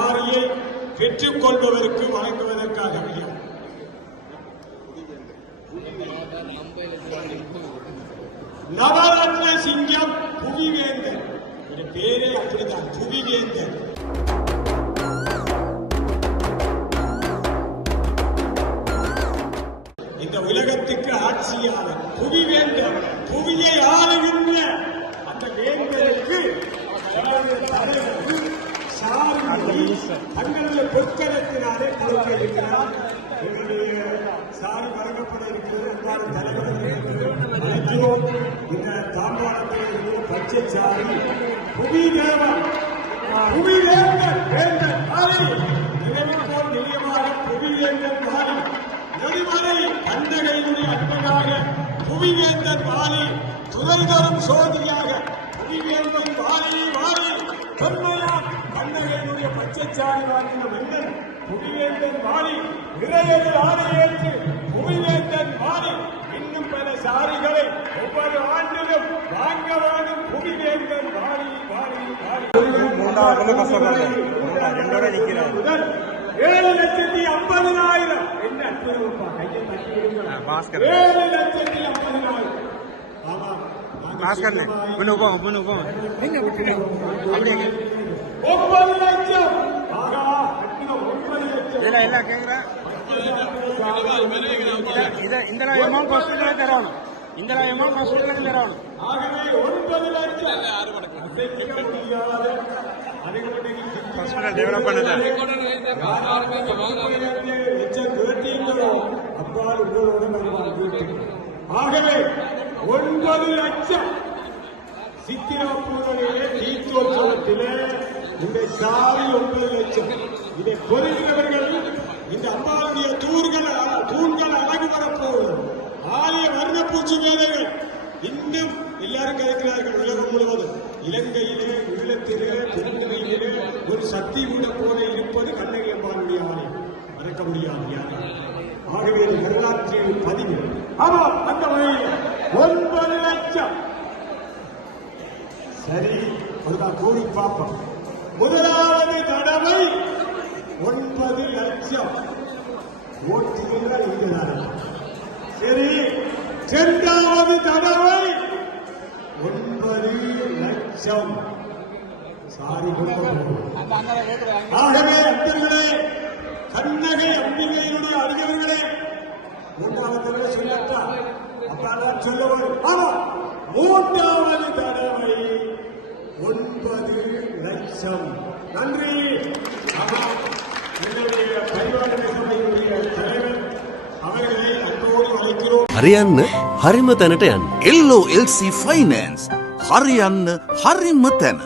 சாரியை பெற்றுக் கொள்பவருக்கு வழங்குவதற்காகவே நவரத்ன சிங்கம் புவிவேந்தன் பேரே அப்படிதான், புவிவேந்தன். இந்த உலகத்துக்கு ஆட்சியாளர் புவிவேந்தன், புவியை ஆளுகின்ற அந்த வேந்தனுக்கு தங்களுடைய பொற்களத்தினாலே கொடுக்க இருக்கிறார். எங்களுடைய சாரி வழங்கப்பட இருக்கிறது. தலைவர் இந்த தாம்பாளத்தில் பச்சை சாரி புவிதேவன், புவிவேந்தன் வேந்தன் மாறி நிலைமைப்போல் நிலையமாக புவிவேந்தன் மாறி நெறிமலை கந்தகையுடைய அன்பனாக புவிவேந்தன் மாறி துறைதரும் சோதியாக புவிவேந்தன் மாறி மாறி தொன்மையான் கந்தகையுடைய பச்சைச்சாரி வாழ்ந்த மன்னன் புவிவேந்தன் மாறி நிறையது ஆணையேற்று புவிவேந்தன் மாறி இன்னும் பல சாரிகளை ஒவ்வொரு ஆண்டிலும் வாங்க வேண்டும். புவிவேந்தன் மாறி மாறி மாறி 7,50,000 என்ன அற்புதமா கையை தட்டி விடுங்க. 7,50,000. ஆமா பாஸ்கர் முன்னுக்கும் 9 லட்சம். ஆகா 9 லட்சம் எல்லாம் கேட்கிறேன். இந்த அமௌண்ட் ஹாஸ்பிட்டலுக்கு தரணும். இந்த அமௌண்ட் ஹாஸ்பிட்டலுக்கு தரணும். ஆகவே 9 லட்சம் ஹாஸ்பிட்டல் டெவலப் பண்ணுது. ஆகவே 9 லட்சம் சித்திரப்பூரிலே தீர்த்தோற்சவத்திலே இந்த சாரி 9 லட்சம். இதை பொறுக்கிறவர்கள் இந்த அம்பாளுடைய தூண்கள் அழகு வரப்போவது ஆலய வர்ணப்பூச்சி வேலைகள் இன்னும் எல்லாரும் கேட்கிறார்கள். உலகம் முழுவதும் இலங்கையிலே உள்ளத்திலே திருநெல்வேலியிலே ஒரு சக்தி கூட போல இருப்பது கண்ணகி அம்பாளுடைய ஆலயம். மறக்க முடியாது. ஆகவே வரலாற்றில் பதிவு. ஆமா அந்த வகையில் 9 லட்சம். சரி அதுதான் கூறி பார்ப்போம். முதலாவது தடவை 9 லட்சம் ஓட்டுகள் இங்குதான். சரி 2வது தடவை 9 லட்சம் சாரி. ஆகவே அன்பர்களே, கண்ணகை அம்பிகையினுடைய அறிஞர்களே, 3வது தடவை சொல்லட்டா அப்பதான் சொல்ல வரும். ஆனா 3வது தடவை 9 லட்சம். நன்றி. என்னுடைய பரிவார சபையினுடைய தலைவர் அவர்களை அன்போடு அழைக்கிறோம். හරියන්න හරිම තැනට යන්න. LOLC Finance හරියන්න හරිම තැන.